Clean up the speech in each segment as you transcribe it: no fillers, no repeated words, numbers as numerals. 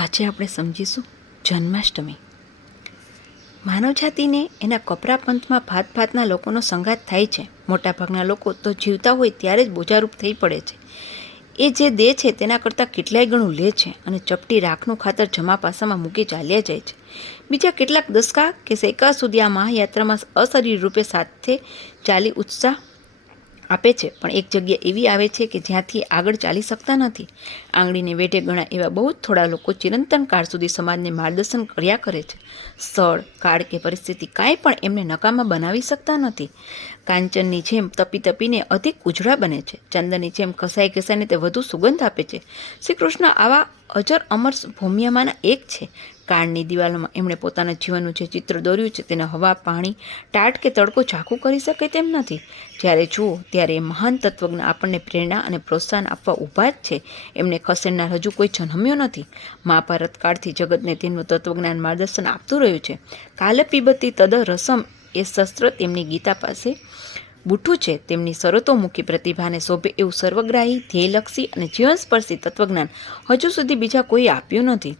આજે આપણે સમજીશું જન્માષ્ટમી. માનવજાતિને એના કપરા પંથમાં ભાત ભાતના લોકોનો સંઘાત થાય છે. મોટાભાગના લોકો તો જીવતા હોય ત્યારે જ બોજારૂપ થઈ પડે છે. એ જે દે છે તેના કરતાં કેટલાય ગણું લે છે અને ચપટી રાખનું ખાતર જમા પાસામાં મૂકી ચાલ્યા જાય છે. બીજા કેટલાક દસકા કે સેકા સુધી આ મહાયાત્રામાં અશરીર રૂપે સાથે ચાલી ઉત્સાહ આપે છે. પણ એક જગ્યા એવી આવે છે કે જ્યાંથી આગળ ચાલી શકતા નથી. આંગળીને વેઢે ગણા એવા બહુ જ થોડા લોકો ચિરંતન કાળ સુધી સમાજને માર્ગદર્શન કર્યા કરે છે. સ્થળ, કાળ કે પરિસ્થિતિ કાંઈ પણ એમને નકામા બનાવી શકતા નથી. કાંચનની જેમ તપી તપીને અધિક ઉજળા બને છે. ચંદનની જેમ ઘસાઈ ઘસાઈને તે વધુ સુગંધ આપે છે. શ્રી કૃષ્ણ આવા અજર અમર ભૂમિયામાંના એક છે. કાળની દિવાલોમાં એમણે પોતાના જીવનનું જે ચિત્ર દોર્યું છે તેને હવા, પાણી, ટાટ કે તડકો ઝાંખું કરી શકે તેમ નથી. જ્યારે જુઓ ત્યારે એ મહાન તત્વજ્ઞ આપણને પ્રેરણા અને પ્રોત્સાહન આપવા ઊભા જ છે. એમને ખસેડનાર હજુ કોઈ જન્મ્યો નથી. મહાભારત કાળથી જગતને તેમનું તત્વજ્ઞાન માર્ગદર્શન આપતું રહ્યું છે. કાલે પીબતી તદ રસમ એ શસ્ત્ર તેમની ગીતા પાસે બૂઠું છે. તેમની શરતોમુખી પ્રતિભાને શોભે એવું સર્વગ્રાહી, ધ્યેયલક્ષી અને જીવનસ્પર્શી તત્વજ્ઞાન હજુ સુધી બીજા કોઈ આપ્યું નથી.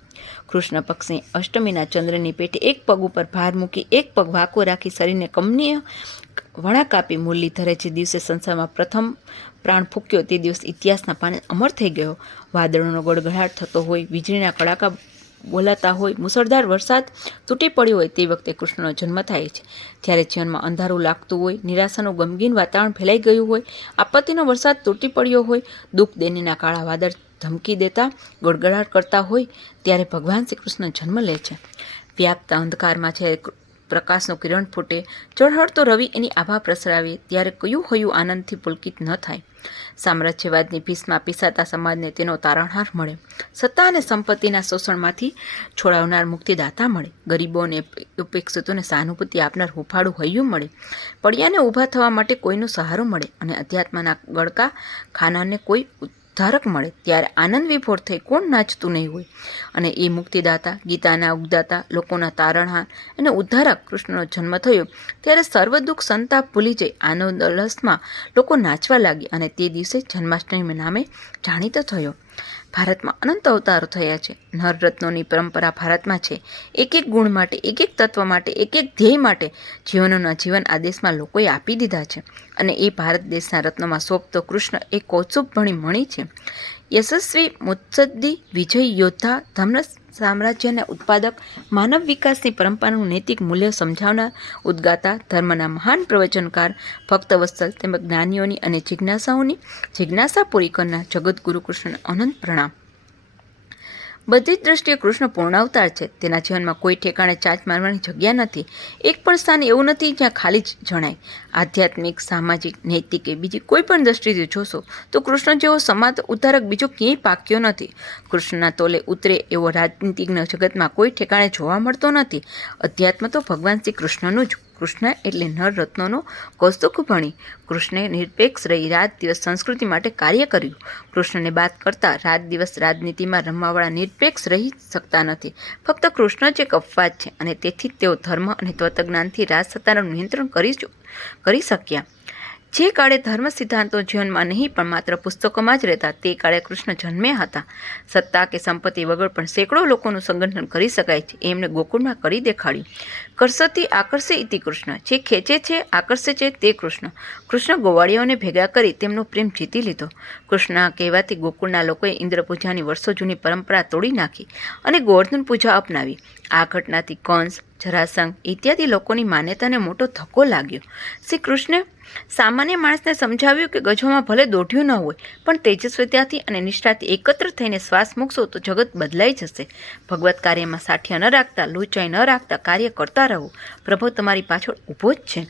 કૃષ્ણ પક્ષે અષ્ટમીના ચંદ્રની પેટે એક પગ ઉપર ભાર મૂકી એક પગ વાંકો રાખી શરીરને કમનીય વળાંક આપી મુરલી ધરે જે દિવસે સંસારમાં પ્રથમ પ્રાણ ફૂક્યો તે દિવસ ઇતિહાસના પાને અમર થઈ ગયો. વાદળોનો ગડગડાટ થતો હોય, વીજળીના કડાકા બોલાતા હોય, મુસળધાર વરસાદ તૂટી પડ્યો હોય તે વખતે કૃષ્ણનો જન્મ થાય છે. જ્યારે જીવનમાં અંધારું લાગતું હોય, નિરાશાનું ગમગીન વાતાવરણ ફેલાઈ ગયું હોય, આપત્તિનો વરસાદ તૂટી પડ્યો હોય, દુઃખ દેનીના કાળા વાદળ ધમકી દેતા ગડગડાટ કરતા હોય ત્યારે ભગવાન શ્રી કૃષ્ણ જન્મ લે છે. વ્યાપતા અંધકારમાં છે પ્રકાશનું કિરણ ફૂટે, ચળહળતો રવિ એની આભા પ્રસરાવે ત્યારે કયું હયું આનંદથી પુલકિત ન થાય. સામ્રાજ્યવાદની ભીષમાં પીસાતા સમાજને તેનો તારણહાર મળે. સત્તા અને સંપત્તિના શોષણમાંથી છોડાવનાર મુક્તિદાતા મળે. ગરીબો અને ઉપેક્ષિતોને સહાનુભૂતિ આપનાર હુંફાળું હૈયું મળે. પડ્યાને ઊભા થવા માટે કોઈનો સહારો મળે અને અધ્યાત્મના ગળકા ખાનારને કોઈ ઉદ્ધારક મળે. ત્યારે આનંદ વિભોર થઈ કોણ નાચતું નહીં હોય. અને એ મુક્તિદાતા, ગીતાના ઉદ્દાતા, લોકોના તારણહાર અને ઉદ્ધારક કૃષ્ણનો જન્મ થયો ત્યારે સર્વ દુઃખ સંતાપ ભૂલી જઈ આનંદ ઉલ્લાસમાં લોકો નાચવા લાગ્યા અને તે દિવસે જન્માષ્ટમી નામે જાણીતો થયો. ભારતમાં અનંત અવતારો થયા છે. નરરત્નોની પરંપરા ભારતમાં છે. એક એક ગુણ માટે, એક એક તત્વ માટે, એક એક ધ્યેય માટે જીવનોના જીવન આ દેશમાં લોકોએ આપી દીધા છે. અને એ ભારત દેશના રત્નોમાં શોભતો કૃષ્ણ એ કૌત્સુભણી મણી છે. યશસ્વી, મુત્સદ્દી, વિજય યોદ્ધા, ધર્મ સામ્રાજ્યના ઉત્પાદક, માનવ વિકાસની પરંપરાનું નૈતિક મૂલ્ય સમજાવનાર, ઉદ્ગાતા, ધર્મના મહાન પ્રવચનકાર, ભક્તવત્સલ તેમજ જ્ઞાનીઓની અને જિજ્ઞાસાઓની જિજ્ઞાસા પૂરી કરનાર જગતગુરુ કૃષ્ણને અનંત પ્રણામ. બધી જ દ્રષ્ટિએ કૃષ્ણ પૂર્ણાવતાર છે. તેના જીવનમાં કોઈ ઠેકાણે ચાંચ મારવાની જગ્યા નથી. એક પણ સ્થાન એવું નથી જ્યાં ખાલી જ જણાય. આધ્યાત્મિક, સામાજિક, નૈતિક કે બીજી કોઈ પણ દ્રષ્ટિથી જોશો તો કૃષ્ણ જેવો સમાજ ઉદ્ધારક બીજો ક્યાંય પાક્યો નથી. કૃષ્ણના તોલે ઉતરે એવો રાજનીતિજ્ઞ જગતમાં કોઈ ઠેકાણે જોવા મળતો નથી. અધ્યાત્મ તો ભગવાન શ્રી કૃષ્ણનું જ. કૃષ્ણ એટલે નર રત્નોનો કૌસ્તુભમણી. કૃષ્ણે નિરપેક્ષ રહી રાત દિવસ સંસ્કૃતિ માટે કાર્ય કર્યું. કૃષ્ણને બાદ કરતા રાત દિવસ રાજનીતિમાં રમવાવાળા નિરપેક્ષ રહી શકતા નથી. ફક્ત કૃષ્ણ જ એક અપવાદ છે અને તેથી તેઓ ધર્મ અને તત્વજ્ઞાનથી રાજસત્તાનું નિયંત્રણ કરી શક્યા. જે કાળે ધર્મ સિદ્ધાંતો જીવનમાં નહીં પણ માત્ર પુસ્તકોમાં જ રહેતા તે કાળે કૃષ્ણ જન્મ્યા હતા. સત્તા કે સંપત્તિ વગર પણ સેંકડો લોકોનું સંગઠન કરી શકાય છે એમને ગોકુળમાં કરી દેખાડ્યું. કર્ષતિ આકર્ષે ઇતિ કૃષ્ણ. જે ખેંચે છે, આકર્ષે છે તે કૃષ્ણ. કૃષ્ણ ગોવાળીઓને ભેગા કરી તેમનો પ્રેમ જીતી લીધો. કૃષ્ણ કહેવાથી ગોકુળના લોકોએ ઇન્દ્ર પૂજાની વર્ષો જૂની પરંપરા તોડી નાખી અને ગોવર્ધન પૂજા અપનાવી. આ ઘટનાથી કંસ, જરાસંઘ ઇત્યાદિ લોકોની માન્યતાને મોટો ધક્કો લાગ્યો. શ્રી કૃષ્ણે સામાન્ય માણસને સમજાવ્યું કે ગજોમાં ભલે દોઢ્યું ન હોય પણ તેજસ્વીતાથી અને નિષ્ઠાથી એકત્ર થઈને શ્વાસ મૂકશો તો જગત બદલાઈ જશે. ભગવત કાર્યમાં સાઠિયા ન રાખતા, લૂંચાઈ ન રાખતા કાર્ય કરતા રહો. પ્રભુ તમારી પાછળ ઊભો જ છે.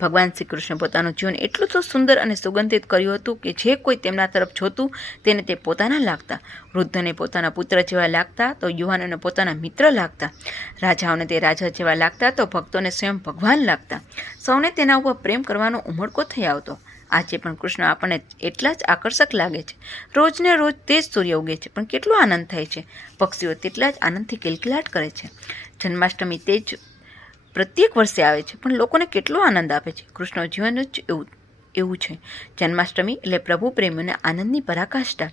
ભગવાન શ્રી કૃષ્ણ પોતાનું જીવન એટલું તો સુંદર અને સુગંધિત કર્યું હતું કે જે કોઈ તેમના તરફ જોતું તેને તે પોતાના લાગતા. વૃદ્ધને પોતાના પુત્ર જેવા લાગતા તો યુવાનોને પોતાના મિત્ર લાગતા. રાજાઓને તે રાજા જેવા લાગતા તો ભક્તોને સ્વયં ભગવાન લાગતા. સૌને તેના ઉપર પ્રેમ કરવાનો ઉમળકો થઈ આવતો. આજે પણ કૃષ્ણ આપણને એટલા જ આકર્ષક લાગે છે. રોજને રોજ તે જ સૂર્ય ઉગે છે પણ કેટલો આનંદ થાય છે. પક્ષીઓ તેટલા જ આનંદથી કિલકિલાટ કરે છે. જન્માષ્ટમી તે જ પ્રત્યેક વર્ષે આવે છે પણ લોકોને કેટલો આનંદ આપે છે. કૃષ્ણ જીવન જ એવું છે. જન્માષ્ટમી એટલે પ્રભુ પ્રેમીઓને આનંદની પરાકાષ્ઠા.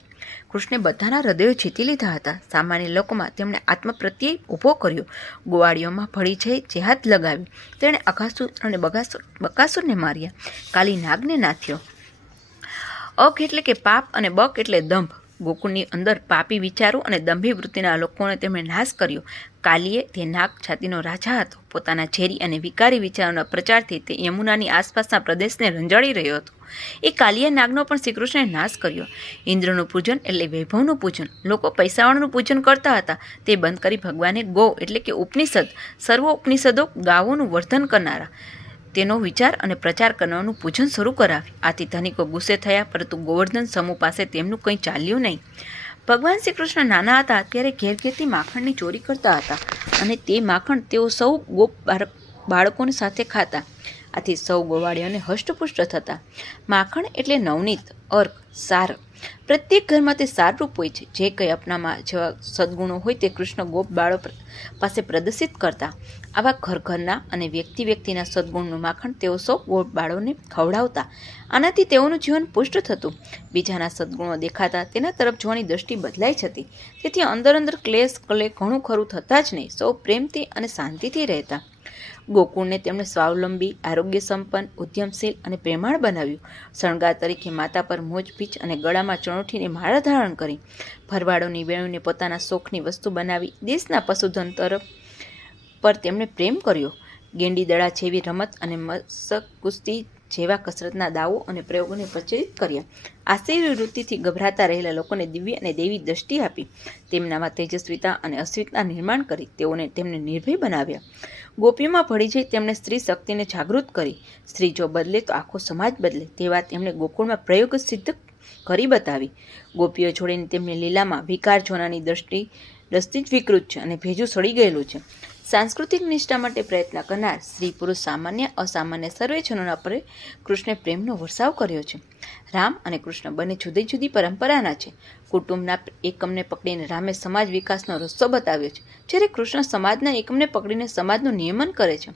કૃષ્ણે બધાના હૃદયો જીતી લીધા હતા. સામાન્ય લોકોમાં તેમણે આત્મ પ્રત્યય ઊભો કર્યો. ગોવાળીઓમાં ભળી જઈ જેહાદ લગાવી. તેણે અઘાસુર અને બકાસુરને માર્યા. કાલી નાગને નાથ્યો. અઘ એટલે કે પાપ અને બક એટલે દંભ. ગોકુળની અંદર પાપી વિચારો અને દંભી વૃત્તિના લોકોને તેમણે નાશ કર્યો. કાલીએ તે નાગ છાતીનો રાજા હતો. પોતાના ઝેરી અને વિકારી વિચારોના પ્રચારથી તે યમુનાની આસપાસના પ્રદેશને રંજાડી રહ્યો હતો. એ કાલીય નાગનો પણ શ્રીકૃષ્ણે નાશ કર્યો. ઇન્દ્રનું પૂજન એટલે વૈભવનું પૂજન. લોકો પૈસાવાળાનું પૂજન કરતા હતા. તે બંધ કરી ભગવાને ગૌ એટલે કે ઉપનિષદ, સર્વ ઉપનિષદો ગાવોનું વર્ધન કરનારા, તેનો વિચાર અને પ્રચાર કરવાનું પૂજન શરૂ કરાવ્યું. આથી ધનિકો ગુસ્સે થયા, પરંતુ ગોવર્ધન સમૂહ પાસે તેમનું કંઈ ચાલ્યું નહીં. ભગવાન શ્રી કૃષ્ણ નાના હતા ત્યારે ઘેર ઘેરથી માખણની ચોરી કરતા હતા અને તે માખણ તેઓ સૌ ગોપ બાળકોની સાથે ખાતા. આથી સૌ ગોવાળીઓને હષ્ટપુષ્ટ થતા. માખણ એટલે નવનીત, અર્ક, સાર. પ્રત્યેક ઘરમાં તે સારરૂપ હોય છે. જે કંઈ આપણામાં જેવા સદગુણો હોય તે કૃષ્ણ ગોપ બાળો પાસે પ્રદર્શિત કરતા. આવા ઘરના અને વ્યક્તિના સદગુણનું માખણ તેઓ સૌ ગોપ બાળોને ખવડાવતા. આનાથી તેઓનું જીવન પુષ્ટ થતું. બીજાના સદગુણો દેખાતા તેના તરફ જોવાની દ્રષ્ટિ બદલાઈ જતી. તેથી અંદર ક્લેશ કલે ઘણું ખરું થતા જ નહીં. સૌ પ્રેમથી અને શાંતિથી રહેતા. ગોકુળને તેમણે સ્વાવલંબી, આરોગ્ય સંપન્ન, ઉદ્યમશીલ અને પ્રેમાળ બનાવ્યું. શણગાર તરીકે માતા પર મોજ પીચ અને ગળામાં ચણોઠીને માળા ધારણ કરી. ભરવાડોની વેણુને પોતાના શોખની વસ્તુ બનાવી. દેશના પશુધન પર તેમણે પ્રેમ કર્યો. ગેંડી દડા જેવી રમત અને મસ્ક કુસ્તી જેવા કસરતના દાવો અને પ્રયોગોને પ્રચલિત કર્યા. આશ્ચર્ય વૃત્તિથી ગભરાતા રહેલા લોકોને દિવ્ય અને દૈવી દ્રષ્ટિ આપી. તેમનામાં તેજસ્વીતા અને અસ્મિતા નિર્માણ કરી. તેમને નિર્ભય બનાવ્યા. ગોપીઓમાં ભળી જઈ તેમણે સ્ત્રી શક્તિને જાગૃત કરી. સ્ત્રી જો બદલે તો આખો સમાજ બદલે. તે વાત તેમણે ગોકુળમાં પ્રયોગ સિદ્ધ કરી બતાવી. ગોપીઓ જોડીને તેમની લીલામાં વિકાર જોનાની દ્રષ્ટિ જ વિકૃત છે અને ભેજું સડી ગયેલું છે. સાંસ્કૃતિક નિષ્ઠા માટે પ્રયત્ન કરનાર સ્ત્રી પુરુષ સામાન્ય અસામાન્ય સર્વેજનોના પર કૃષ્ણે પ્રેમનો વરસાવ કર્યો છે. રામ અને કૃષ્ણ બંને જુદી જુદી પરંપરાના છે. કુટુંબના એકમને પકડીને રામે સમાજ વિકાસનો રસ્તો બતાવ્યો છે, જ્યારે કૃષ્ણ સમાજના એકમને પકડીને સમાજનું નિયમન કરે છે.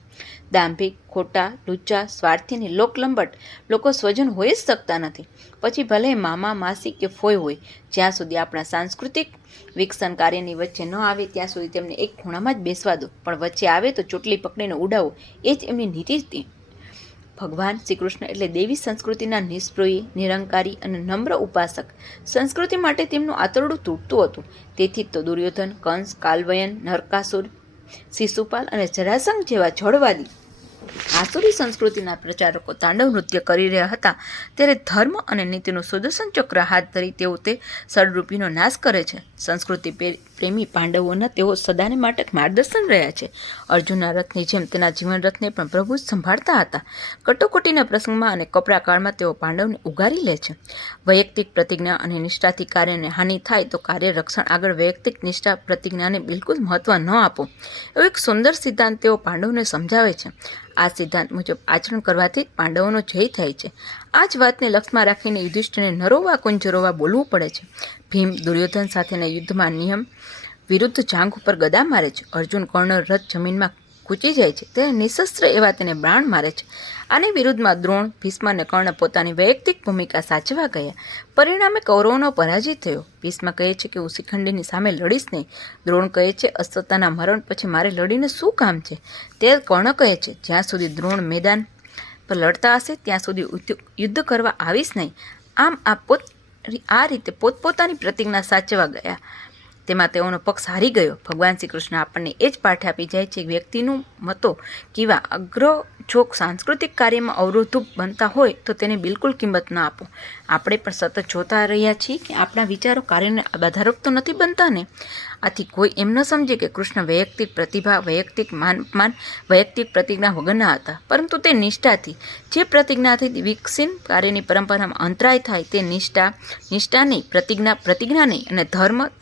દાંભિક, ખોટા, લુચ્ચા, સ્વાર્થી અને લોકલંબટ લોકો સ્વજન હોઈ જ શકતા નથી. પછી ભલે મામા, માસી કે ફોઈ હોય. જ્યાં સુધી આપણા સાંસ્કૃતિક વિકસન કાર્યની વચ્ચે ન આવે ત્યાં સુધી તેમને એક ખૂણામાં જ બેસવા દો, પણ વચ્ચે આવે તો ચોટલી પકડીને ઉડાવો, એ જ એમની નીતિ હતી. ભગવાન શ્રી કૃષ્ણ એટલે દેવી સંસ્કૃતિના નિષ્પ્રોયી, નિરંકારી અને નમ્ર ઉપાસક. સંસ્કૃતિ માટે તેમનું આંતરડું તૂટતું હતું. તેથી તો દુર્યોધન, કંસ, કાલવયન, નરકાસુર, શિશુપાલ અને જરાસંઘ જેવા જળવાદી આસુરી સંસ્કૃતિના પ્રચારકો તાંડવ નૃત્ય કરી રહ્યા હતા, ત્યારે ધર્મ અને નીતિનું સુદર્શન ચક્ર હાથ ધરી તેઓ તે સડરૂપીનો નાશ કરે છે. સંસ્કૃતિ પ્રેમી પાંડવોના તેઓ સદાને માટે માર્ગદર્શન રહ્યા છે. અર્જુનના રથની જેમ તેના જીવન રથને પણ પ્રભુ જ સંભાળતા હતા. કટોકટીના પ્રસંગમાં અને કપરા કાળમાં તેઓ પાંડવને ઉગારી લે છે. વૈયક્તિક પ્રતિજ્ઞા અને નિષ્ઠાથી કાર્યને હાનિ થાય તો કાર્ય રક્ષણ આગળ વૈયક્તિક નિષ્ઠા પ્રતિજ્ઞાને બિલકુલ મહત્વ ન આપો, એવો એક સુંદર સિદ્ધાંત તેઓ પાંડવોને સમજાવે છે. આ સિદ્ધાંત મુજબ આચરણ કરવાથી પાંડવોનો જય થાય છે. આ જ વાતને લક્ષમાં રાખીને યુધિષ્ઠિરને નરોવા કુંજરોવા બોલવું પડે છે. ભીમ દુર્યોધન સાથેના યુદ્ધમાં નિયમ વિરુદ્ધ જાંઘ ઉપર ગદા મારે છે. અર્જુન કર્ણ રથ જમીનમાં કૂચી જાય છે ત્યારે નિશસ્ત્ર એવા તેને બાણ મારે છે. આની વિરુદ્ધમાં દ્રોણ, ભીષ્મ અને કર્ણ પોતાની વૈયક્તિક ભૂમિકા સાચવા ગયા. પરિણામે કૌરવોનો પરાજય થયો. ભીષ્મ કહે છે કે હું શિખંડીની સામે લડીશ નહીં. દ્રોણ કહે છે અશ્વત્થાના મરણ પછી મારે લડીને શું કામ છે. તે કર્ણ કહે છે જ્યાં સુધી દ્રોણ મેદાન પર લડતા હશે ત્યાં સુધી યુદ્ધ કરવા આવીશ નહીં. આમ આ રીતે પોતપોતાની પ્રતિજ્ઞા સાચવા ગયા. તેમાં તેઓનો પક્ષ હારી ગયો. ભગવાન શ્રી કૃષ્ણ આપણને એ જ પાઠ આપી જાય છે. વ્યક્તિનું મતો કેવા જો સાંસ્કૃતિક કાર્યમાં અવરોધરૂપ બનતા હોય તો તેને બિલકુલ કિંમત ન આપો. આપણે પણ સતત જોતા રહ્યા છીએ કે આપણા વિચારો કાર્યને બાધારૂપ તો નથી બનતા ને. આથી કોઈ એમ ન સમજે કે કૃષ્ણ વૈયક્તિક પ્રતિભા, વૈયક્તિક માન, વૈયક્તિક પ્રતિજ્ઞા વગરના હતા, પરંતુ તે નિષ્ઠાથી, જે પ્રતિજ્ઞાથી વિકસીન કાર્યની પરંપરામાં અંતરાય થાય તે નિષ્ઠા નહીં, પ્રતિજ્ઞા નહીં અને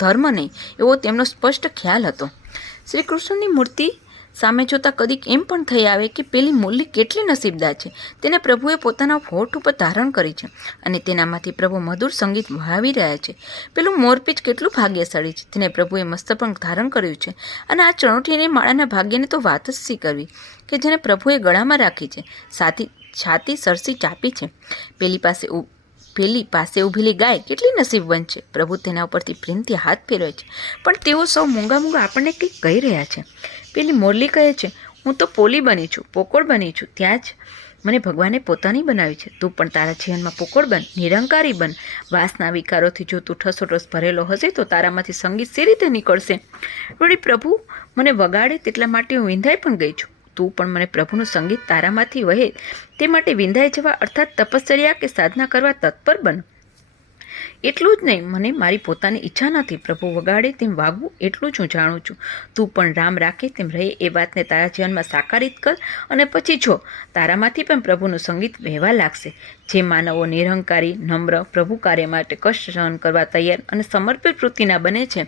ધર્મ નહીં, એવો તેમનો સ્પષ્ટ ખ્યાલ હતો. શ્રી કૃષ્ણની મૂર્તિ સામે જોતા કદીક એમ પણ થઈ આવે કે પેલી મુરલી કેટલી નસીબદાર છે. તેને પ્રભુએ પોતાના હોઠ ઉપર ધારણ કરી છે અને તેનામાંથી પ્રભુ મધુર સંગીત વહાવી રહ્યા છે. પેલું મોરપીંછ કેટલું ભાગ્યશાળી છે. તેને પ્રભુએ મસ્તક ધારણ કર્યું છે. અને આ ચણોઠીની માળાના ભાગ્યની તો વાત જ શી કરવી કે જેને પ્રભુએ ગળામાં રાખી છે, છાતી સરસી ચાપી છે. પેલી પાસે ઊભેલી ગાય કેટલી નસીબવંત છે. પ્રભુ તેના ઉપરથી પ્રેમથી હાથ ફેરવે છે. પણ તેઓ સૌ મૂંગા મૂંગા આપણને કંઈક કહી રહ્યા છે. પેલી મોરલી કહે છે, હું તો પોલી બની છું, પોકોળ બની છું. ત્યાં જ મને ભગવાને પોતાની બનાવી છે. તું પણ તારા જીવનમાં પોકોળ બન, નિરંકારી બન. વાસના વિકારોથી જો તું ઠસોઠસ ભરેલો હશે તો તારામાંથી સંગીત સી રીતે નીકળશે? વળી પ્રભુ મને વગાડે તેટલા માટે હું વિંધાઈ પણ ગઈ છું. તું પણ મને પ્રભુનું સંગીત તારામાંથી વહે તે માટે વિંધાઈ જવા અર્થાત તપશ્ચર્યા કે સાધના કરવા તત્પર બન. એટલું જ નહીં, મને મારી પોતાની ઈચ્છા નથી. પ્રભુ વગાડે તેમ વાગવું એટલું જ હું જાણું છું. તું પણ રામ રાખે તેમ રહે એ વાતને તારા જીવનમાં સાકારિત કર અને પછી જો તારામાંથી પણ પ્રભુનું સંગીત વહેવા લાગશે. જે માનવો નિરહંકારી, નમ્ર, પ્રભુ કાર્ય માટે કષ્ટ સહન કરવા તૈયાર અને સમર્પિત વૃત્તિના બને છે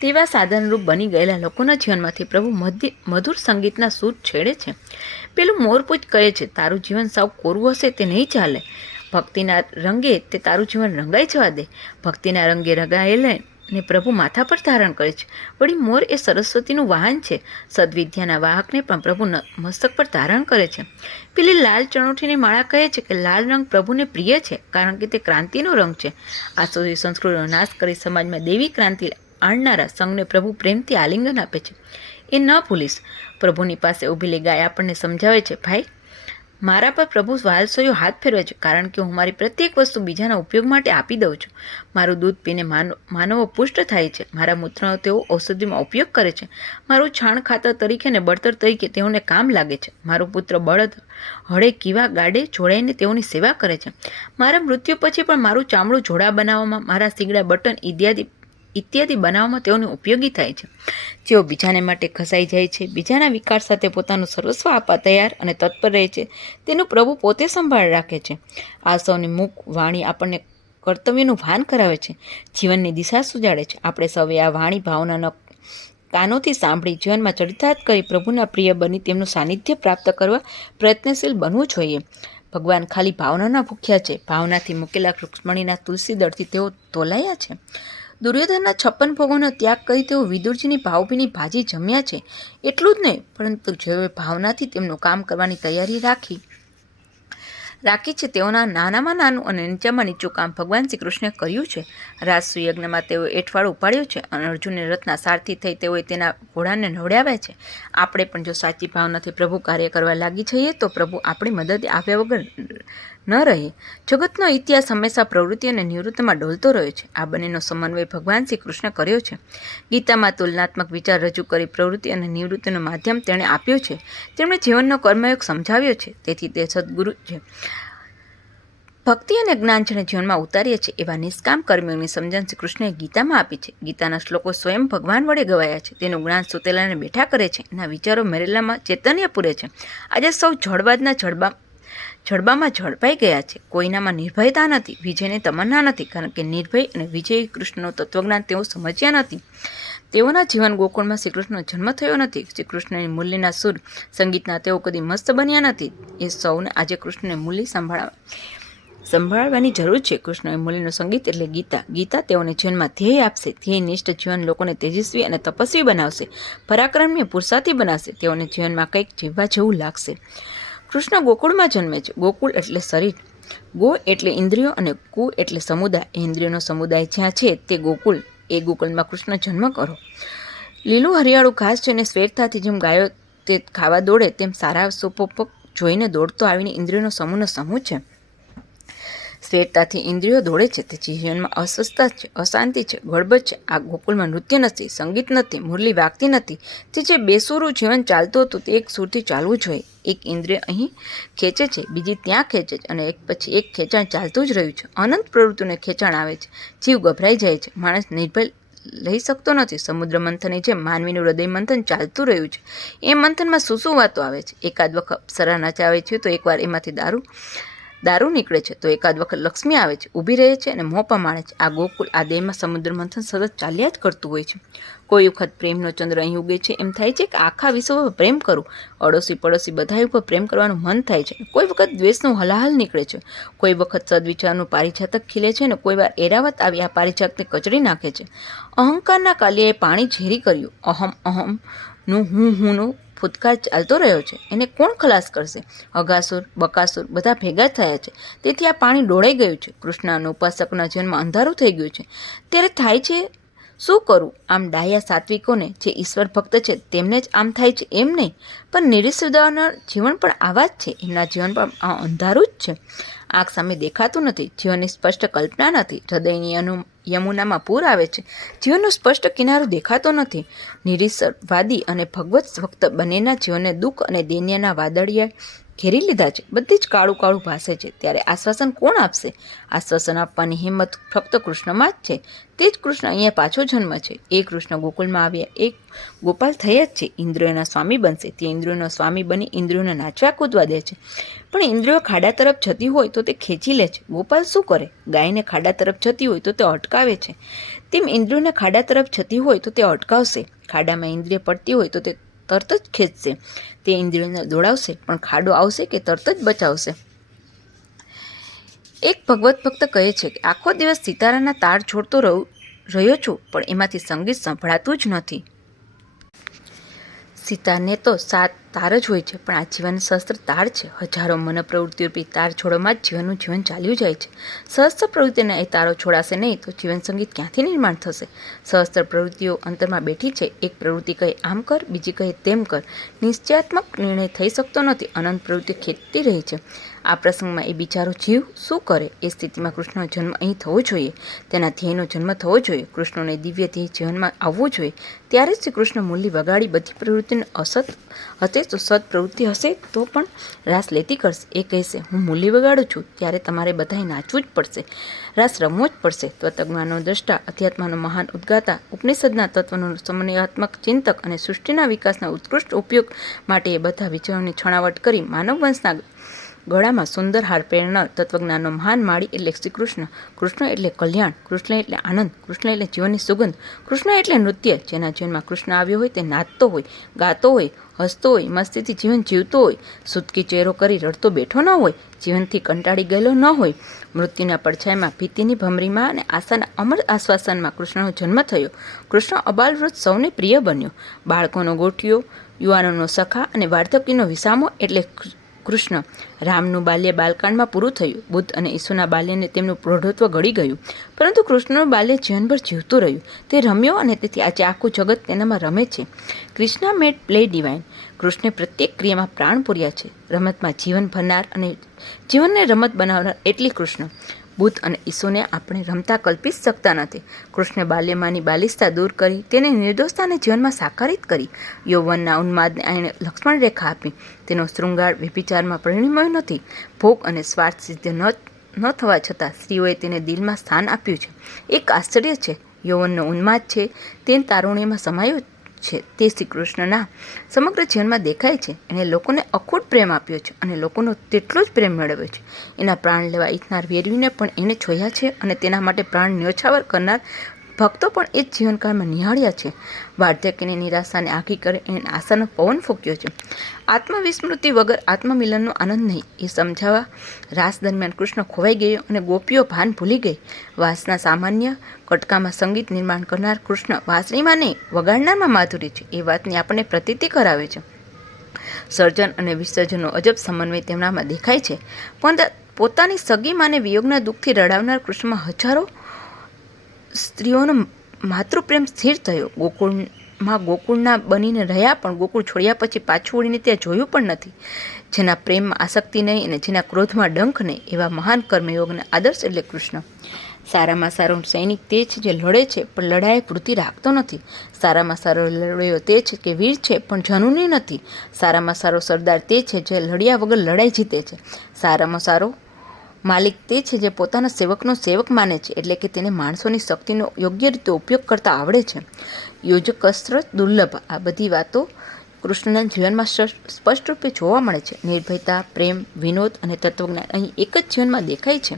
તેવા સાધનરૂપ બની ગયેલા લોકોના જીવનમાંથી પ્રભુ મધુર સંગીતના સૂર છેડે છે. પેલું મોરપૂછ કહે છે, તારું જીવન સાવ કોરું હશે તે નહીં ચાલે. ભક્તિના રંગે તે તારું જીવન રંગાઈ જવા દે. ભક્તિના રંગે રંગાયેલે ને પ્રભુ માથા પર ધારણ કરે છે. વળી મોર એ સરસ્વતીનું વાહન છે. સદવિદ્યાના વાહકને પણ પ્રભુ મસ્તક પર ધારણ કરે છે. પેલી લાલ ચણોઠીની માળા કહે છે કે લાલ રંગ પ્રભુને પ્રિય છે કારણ કે તે ક્રાંતિનો રંગ છે. આસુરી સંસ્કૃતિનો નાશ કરી સમાજમાં દેવી ક્રાંતિ આણનારા સંઘને પ્રભુ પ્રેમથી આલિંગન આપે છે. એ ન ભૂલીશ. પ્રભુની પાસે ઊભેલી ગાય આપણને સમજાવે છે, ભાઈ મારા પર પ્રભુ વાલસોયો હાથ ફેરવે છે કારણ કે હું મારી પ્રત્યેક વસ્તુ બીજાના ઉપયોગ માટે આપી દઉં છું. મારું દૂધ પીને માનવો પુષ્ટ થાય છે. મારા મૂત્રનો તેઓ ઔષધિમાં ઉપયોગ કરે છે. મારું છાણ ખાતર તરીકે અને બળતર તરીકે તેઓને કામ લાગે છે. મારો પુત્ર બળદ હળે કીવા ગાડે જોડાઈને તેઓની સેવા કરે છે. મારા મૃત્યુ પછી પણ મારું ચામડું જોડા બનાવવામાં, મારા સીગડા બટન ઇત્યાદિ બનાવવામાં તેઓને ઉપયોગી થાય છે. જેઓ બીજાને માટે ઘસાઈ જાય છે, બીજાના વિકાર સાથે પોતાનું સર્વસ્વ આપવા તૈયાર અને તત્પર રહે છે, તેનું પ્રભુ પોતે સંભાળ રાખે છે. આ સૌની મુખ વાણી આપણને કર્તવ્યનું ભાન કરાવે છે, જીવનની દિશા સુજાડે છે. આપણે સૌએ આ વાણી ભાવનાનો કાનોથી સાંભળી જીવનમાં ચરિતાર્થ કરી પ્રભુના પ્રિય બની તેમનું સાનિધ્ય પ્રાપ્ત કરવા પ્રયત્નશીલ બનવું જોઈએ. ભગવાન ખાલી ભાવનાના ભૂખ્યા છે. ભાવનાથી મૂકેલા રૂક્ષ્મણીના તુલસી દળથી તેઓ તોલાયા છે. દુર્યોધનના 56 ભોગોનો ત્યાગ કરી તેઓ વિદુરજીની ભાવભીની ભાજી જમ્યા છે. એટલું જ નહીં, પરંતુ જેઓએ ભાવનાથી તેમનું કામ કરવાની તૈયારી રાખી છે તેઓના નાનામાં નાનું અને નીચામાં નીચું કામ ભગવાન શ્રી કૃષ્ણે કર્યું છે. રાજસુયજ્ઞમાં તેઓએ એઠવાડ ઉપાડ્યો છે અને અર્જુનને રથના સારથી થઈ તેઓએ તેના ઘોડાને નવડાવ્યા છે. આપણે પણ જો સાચી ભાવનાથી પ્રભુ કાર્ય કરવા લાગી જઈએ તો પ્રભુ આપણી મદદે આવ્યા વગર ન રહે. જગતનો ઇતિહાસ હંમેશા પ્રવૃત્તિ અને નિવૃત્તિમાં ડોલતો રહ્યો છે. આ બંનેનો સમન્વય ભગવાન શ્રી કૃષ્ણ કર્યો છે. ગીતામાં તુલનાત્મક વિચાર રજૂ કરી પ્રવૃત્તિ અને નિવૃત્તિનું માધ્યમ તેણે આપ્યું છે. તેમણે જીવનનો કર્મયોગ સમજાવ્યો છે. તેથી તે સદગુરુ છે. ભક્તિ અને જ્ઞાન જેણે જીવનમાં ઉતાર્યા છે એવા નિષ્કામ કર્મીઓની સમજણ શ્રી કૃષ્ણએ ગીતામાં આપી છે. ગીતાના શ્લોકો સ્વયં ભગવાન વડે ગવાયા છે. તેનું જ્ઞાન સુતેલાને બેઠા કરે છે. એના વિચારો મેરેલામાં ચૈતન્ય પૂરે છે. આજે સૌ જળબાદના જડબામાં ઝડપાઈ ગયા છે. કોઈનામાં નિર્ભયતા નથી, વિજયની તમન્ના નથી, કારણ કે નિર્ભય અને વિજયી કૃષ્ણનું તત્વજ્ઞાન તેઓ સમજ્યા નથી. તેઓના જીવન ગોકુળમાં શ્રીકૃષ્ણનો જન્મ થયો નથી. શ્રી કૃષ્ણની મુરલીના સૂર સંગીતના તેઓ કદી મસ્ત બન્યા નથી. એ સૌને આજે કૃષ્ણને મુરલી સંભાળવાની જરૂર છે. કૃષ્ણએ મુરલીનું સંગીત એટલે ગીતા. ગીતા તેઓને જીવનમાં ધ્યેય આપશે. ધ્યેયનિષ્ઠ જીવન લોકોને તેજસ્વી અને તપસ્વી બનાવશે, પરાક્રમી પુરુષાર્થી બનાવશે. તેઓને જીવનમાં કંઈક જીવવા જેવું લાગશે. કૃષ્ણ ગોકુળમાં જન્મે છે. ગોકુળ એટલે શરીર, ગો એટલે ઇન્દ્રિયો અને કુ એટલે સમુદાય. ઇન્દ્રિયોનો સમુદાય જ્યાં છે તે ગોકુળ. એ ગોકુળમાં કૃષ્ણ જન્મ કરો. લીલું હરિયાળું ઘાસ જોઈને શ્વેતતાથી જેમ ગાયો તે ખાવા દોડે તેમ સારા સુપોપક જોઈને દોડતો આવીને ઇન્દ્રિયોનો સમૂહનો સમૂહ છે. શ્વેતતાથી ઇન્દ્રિયો દોડે છે. તે જીવનમાં અસ્વસ્થતા છે, અશાંતિ છે, ગડબડ છે. આ ગોકુળમાં નૃત્ય નથી, સંગીત નથી, મુરલી વાગતી નથી. તે જે બેસુરું જીવન ચાલતું હતું તે એક સુરથી ચાલવું જોઈએ. એક ઇન્દ્રિય અહીં ખેંચે છે, બીજી ત્યાં ખેંચે છે અને એક પછી એક ખેંચાણ ચાલતું જ રહ્યું છે. અનંત પ્રવૃત્તિને ખેંચાણ આવે છે. જીવ ગભરાઈ જાય છે. માણસ નિર્ભય લઈ શકતો નથી. સમુદ્ર મંથનની જેમ માનવીનું હૃદય મંથન ચાલતું રહ્યું છે. એ મંથનમાં શું વાતો આવે છે. એકાદ વખત અપ્સરા નચાવે છે તો એકવાર એમાંથી દારૂ નીકળે છે તો એકાદ વખત લક્ષ્મી આવે છે, ઊભી રહે છે અને મોં પમાડે છે. આ ગોકુળ, આ દેહમાં સમુદ્ર મંથન સતત ચાલ્યા જ કરતું હોય છે. કોઈ વખત પ્રેમનો ચંદ્ર અહીં ઉગે છે એમ થાય છે કે આખા વિશ્વ પર પ્રેમ કરું. અડોશી પડોશી બધા ઉપર પ્રેમ કરવાનું મન થાય છે. કોઈ વખત દ્વેષનું હલાહલ નીકળે છે. કોઈ વખત સદવિચારનું પારિજાતક ખીલે છે અને કોઈ વાર એરાવત આવી આ પારિજાતને કચડી નાખે છે. અહંકારના કાલિયાએ પાણી ઝેરી કર્યું. અહમ હુંનો ફૂટકાર ચાલતો રહ્યો છે. એને કોણ ખલાસ કરશે? અઘાસુર, બકાસુર બધા ભેગા થયા છે. તેથી આ પાણી ડોળાઈ ગયું છે. કૃષ્ણ અને ઉપાસકના જીવનમાં અંધારું થઈ ગયું છે. ત્યારે થાય છે શું કરું? આમ ડાયા સાત્વિકોને જે ઈશ્વર ભક્ત છે તેમને જ આમ થાય છે એમ નહીં, પણ નિરીશ્વરના જીવન પણ આવા જ છે. એમના જીવન પણ અંધારું જ છે. આંખ સામે દેખાતું નથી, જીવનની સ્પષ્ટ કલ્પના નથી. હૃદયની યમુનામાં પૂર આવે છે, જીવનનો સ્પષ્ટ કિનારો દેખાતો નથી. નિરીશ્વરવાદી અને ભગવત ભક્ત બંનેના જીવનને દુઃખ અને દૈન્યના વાદળિયા ઘેરી લીધા છે. બધી જ કાળું કાળું ભાસે છે. ત્યારે આશ્વાસન કોણ આપશે? આશ્વાસન આપવાની હિંમત ફક્ત કૃષ્ણમાં જ છે. તે જ કૃષ્ણ અહીંયા પાછો જન્મ છે. એ કૃષ્ણ ગોકુળમાં આવ્યા, એક ગોપાલ થયા જ છે. ઇન્દ્રિયોના સ્વામી બનશે. તે ઇન્દ્રિયોનો સ્વામી બની ઇન્દ્રિયોને નાચવા કૂદવા દે છે. પણ ઇન્દ્રિયો ખાડા તરફ જતી હોય તો તે ખેંચી લે છે. ગોપાલ શું કરે? ગાયને ખાડા તરફ જતી હોય તો તે અટકાવે છે. તેમ ઇન્દ્રિયોને ખાડા તરફ જતી હોય તો તે અટકાવશે. ખાડામાં ઇન્દ્રિય પડતી હોય તો તે તરત જ ખેંચશે. તે ઇન્દ્રિયોને દોડાવશે, પણ ખાડો આવશે કે તરત જ બચાવશે. એક ભગવત ભક્ત કહે છે કે આખો દિવસ સિતારાના તાર છોડતો રહ્યો છું, પણ એમાંથી સંગીત સંભળાતું જ નથી. સિતારને તો 7 તાર જ હોય છે, પણ આ જીવન સહસ્ત્ર તાર છે. હજારો મન પ્રવૃત્તિરૂપી તાર છોડવામાં જ જીવનનું જીવન ચાલ્યું જાય છે. સહસ્ત્ર પ્રવૃત્તિના એ તારો છોડાશે નહીં તો જીવન સંગીત ક્યાંથી નિર્માણ થશે? સહસ્ત્ર પ્રવૃત્તિઓ અંતરમાં બેઠી છે. એક પ્રવૃત્તિ કહે આમ કર, બીજી કહે તેમ કર. નિશ્ચયાત્મક નિર્ણય થઈ શકતો નથી. અનંત પ્રવૃત્તિઓ ખેંચતી રહી છે. આ પ્રસંગમાં એ બિચારો જીવ શું કરે? એ સ્થિતિમાં કૃષ્ણનો જન્મ અહીં થવો જોઈએ. તેના ધ્યેયનો જન્મ થવો જોઈએ. કૃષ્ણને દિવ્ય ધ્યેય જીવનમાં આવવું જોઈએ. ત્યારે જ શ્રી કૃષ્ણ મુરલી વગાડી બધી પ્રવૃત્તિને અસત હશે તો સત પ્રવૃત્તિ હશે તો પણ રાસ લેતી કરશે. એ કહેશે હું મુરલી વગાડું છું ત્યારે તમારે બધાએ નાચવું જ પડશે, રાસ રમવો જ પડશે. તત્વજ્ઞાનનો દ્રષ્ટા, અધ્યાત્મનો મહાન ઉદ્ગાતા, ઉપનિષદના તત્વનો સમન્વયાત્મક ચિંતક અને સૃષ્ટિના વિકાસના ઉત્કૃષ્ટ ઉપયોગ માટે એ બધા વિચારોની છણાવટ કરી માનવ વંશના ગળામાં સુંદર હાર પહેરનાર તત્વજ્ઞાનનો મહાન માળી એટલે શ્રી કૃષ્ણ. કૃષ્ણ એટલે કલ્યાણ, કૃષ્ણ એટલે આનંદ, કૃષ્ણ એટલે જીવનની સુગંધ, કૃષ્ણ એટલે નૃત્ય. જેના જીવનમાં કૃષ્ણ આવ્યો હોય તે નાચતો હોય, ગાતો હોય, હસતો હોય, મસ્તીથી જીવન જીવતો હોય, સુતકી ચહેરો કરી રડતો બેઠો ન હોય, જીવનથી કંટાળી ગયેલો ન હોય. મૃત્યુના પડછાયામાં, ભીતિની ભમરીમાં અને આશાના અમર આશ્વાસનમાં કૃષ્ણનો જન્મ થયો. કૃષ્ણ અબાલવૃદ્ધ સૌને પ્રિય બન્યો. બાળકોનો ગોઠિયો, યુવાનોનો સખા અને વાર્ધક્યનો વિસામો એટલે કૃષ્ણ. રામનું બાલ્ય બાલકાંડમાં પૂરું થયું. બુદ્ધ અને ઈસુના બાલ્યને તેમનું પ્રૌઢત્વ ગળી ગયું, પરંતુ કૃષ્ણનું બાલ્ય જીવનભર જીવતું રહ્યું. તે રમ્યો અને તેથી આજે આખું જગત તેનામાં રમે છે. કૃષ્ણ મેડ પ્લે ડિવાઇન. કૃષ્ણે પ્રત્યેક ક્રિયામાં પ્રાણ પૂર્યા છે. રમતમાં જીવન ભરનાર અને જીવનને રમત બનાવનાર એટલી કૃષ્ણ. બુદ્ધ અને ઈસુને આપણે રમતા કલ્પી જ શકતા નથી. કૃષ્ણે બાલ્યમાંની બાલિશતા દૂર કરી તેની નિર્દોષતાને જીવનમાં સાકારિત કરી. યૌવનના ઉન્માદને એણે લક્ષ્મણ રેખા આપી. તેનો શૃંગાર વ્યભિચારમાં પરિણમ્યો નથી. ભોગ અને સ્વાર્થ સિદ્ધ ન થવા છતાં સ્ત્રીઓએ તેને દિલમાં સ્થાન આપ્યું છે. એક આશ્ચર્ય છે, યૌવનનો ઉન્માદ છે તે તારુણ્યમાં સમાયો છે. તે શ્રી કૃષ્ણના સમગ્ર જીવનમાં દેખાય છે. એણે લોકોને અખૂટ પ્રેમ આપ્યો છે અને લોકોનો તેટલો જ પ્રેમ મેળવ્યો છે. એના પ્રાણ લેવા ઈચ્છનાર વેરવીને પણ એણે છોયા છે અને તેના માટે પ્રાણ ન્યોછાવર કરનાર ભક્તો પણ એ જ જીવનકાળમાં નિહાળ્યા છે. વાર્ધક્યની નિરાશાને આખી કરે એને આશાનો પવન ફૂંક્યો છે. આત્મવિસ્મૃતિ વગર આત્મમિલનનો આનંદ નહીં એ સમજાવવા રાસ દરમિયાન કૃષ્ણ ખોવાઈ ગયો અને ગોપીઓ ભાન ભૂલી ગઈ. વાસના સામાન્ય, કટકામાં સંગીત નિર્માણ કરનાર કૃષ્ણ વાંસળીમાં નહીં વગાડનારમાં માધુરી છે એ વાતની આપણને પ્રતીતિ કરાવે છે. સર્જન અને વિસર્જનનો અજબ સમન્વય તેમનામાં દેખાય છે. પણ પોતાની સગી માને વિયોગના દુઃખથી રડાવનાર કૃષ્ણમાં હજારો સ્ત્રીઓનો માતૃપ્રેમ સ્થિર થયો. ગોકુળના બનીને રહ્યા, પણ ગોકુળ છોડ્યા પછી પાછું વળીને ત્યાં જોયું પણ નથી. જેના પ્રેમમાં આસક્તિ નહીં અને જેના ક્રોધમાં ડંખ નહીં, એવા મહાન કર્મયોગના આદર્શ એટલે કૃષ્ણ. સારામાં સારો સૈનિક તે છે જે લડે છે પણ લડાયક વૃત્તિ રાખતો નથી. સારામાં સારો લડવૈયો તે છે કે વીર છે પણ જનુની નથી. સારામાં સારો સરદાર તે છે જે લડ્યા વગર લડાઈ જીતે છે. સારામાં સારો માલિક તે છે જે પોતાના સેવકનો સેવક માને છે, એટલે કે તેને માણસોની શક્તિનો યોગ્ય રીતે ઉપયોગ કરતા આવડે છે. યોજ કસરત દુર્લભ. આ બધી વાતો કૃષ્ણના જીવનમાં સ્પષ્ટ રૂપે જોવા મળે છે. નિર્ભયતા, પ્રેમ, વિનોદ અને તત્વજ્ઞાન અહીં એક જ જીવનમાં દેખાય છે.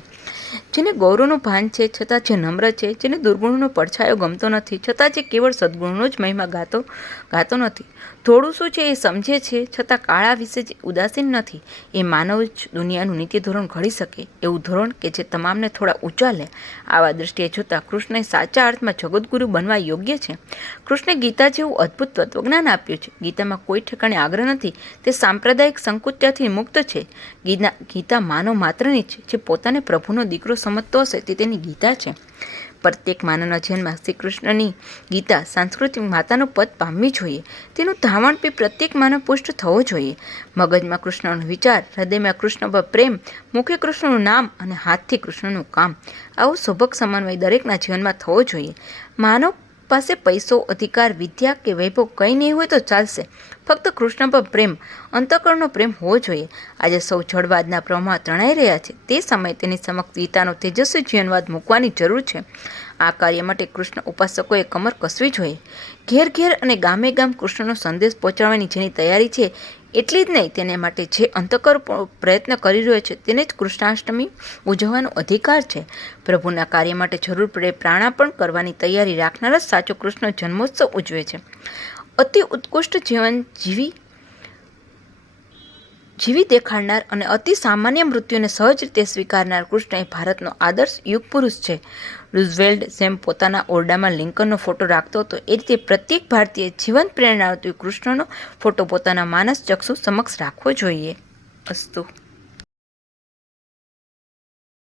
જેને ગૌરવનું ભાન છે છતાં જે નમ્ર છે, જેને દુર્ગુણોનો પડછાયો ગમતો નથી છતાં જે કેવળ સદગુણનો જ મહિમા ગાતો નથી, થોડું શું છે એ સમજે છે છતાં કાળા વિશે જ ઉદાસીન નથી, એ માનવ જ દુનિયાનું નીતિ ધોરણ ઘડી શકે એવું ધોરણ કે જે તમામને થોડા ઊંચા લે. આવા દૃષ્ટિએ જોતાં કૃષ્ણએ સાચા અર્થમાં જગતગુરુ બનવા યોગ્ય છે. કૃષ્ણે ગીતા જેવું અદ્ભુત તત્વજ્ઞાન આપ્યું છે. ગીતામાં કોઈ ઠેકાણે આગ્રહ નથી, તે સાંપ્રદાયિક સંકુચતાથી મુક્ત છે. ગીતા માનવ માત્રની છે. જે પોતાને પ્રભુનો દીકરો સમજતો હશે તે તેની ગીતા છે. પ્રત્યેક માનવના જીવનમાં શ્રી કૃષ્ણની ગીતા સાંસ્કૃતિક માતાનું પદ પામવી જોઈએ. તેનું ધાવણ બી પ્રત્યેક માનવ પુષ્ટ થવો જોઈએ. મગજમાં કૃષ્ણનો વિચાર, હૃદયમાં કૃષ્ણ પર પ્રેમ, મુખે કૃષ્ણનું નામ અને હાથથી કૃષ્ણનું કામ, આવું સુભગ સમન્વય દરેકના જીવનમાં થવો જોઈએ. માનવ પાસે પૈસો, અધિકાર, વિદ્યા કે વૈભવ કંઈ નહીં હોય તો ચાલશે, ફક્ત કૃષ્ણ પર પ્રેમ, અંતઃકરણનો પ્રેમ હોવો જોઈએ. આજે સૌ જળવાદના પ્રવાહમાં તણાઈ રહ્યા છે. તે સમયે તેની સમક્ષ ગીતાનો તેજસ્વી જીવનવાદ મૂકવાની જરૂર છે. આ કાર્ય માટે કૃષ્ણ ઉપાસકોએ કમર કસવી જોઈએ. ઘેર ઘેર અને ગામે ગામ કૃષ્ણનો સંદેશ પહોંચાડવાની જેની તૈયારી છે, એટલી જ નહીં, તેને માટે જે અંતઃકર પ્રયત્ન કરી રહ્યો છે તેને જ કૃષ્ણાષ્ટમી ઉજવવાનો અધિકાર છે. પ્રભુના કાર્ય માટે જરૂર પડે પ્રાણાર્પણ કરવાની તૈયારી રાખનાર જ સાચો કૃષ્ણ જન્મોત્સવ ઉજવે છે. અતિ ઉત્કૃષ્ટ જીવન જીવી દેખાડનાર અને અતિ સામાન્ય મૃત્યુને સહજ રીતે સ્વીકારનાર કૃષ્ણ એ ભારતનો આદર્શ યુગ પુરુષ છે. રૂઝવેલ્ટ જેમ પોતાના ઓરડામાં લિંકનનો ફોટો રાખતો હતો, એ રીતે પ્રત્યેક ભારતીય જીવંત પ્રેરણા આપતી કૃષ્ણનો ફોટો પોતાના માનસ ચક્ષુ સમક્ષ રાખવો જોઈએ. અસ્તુ.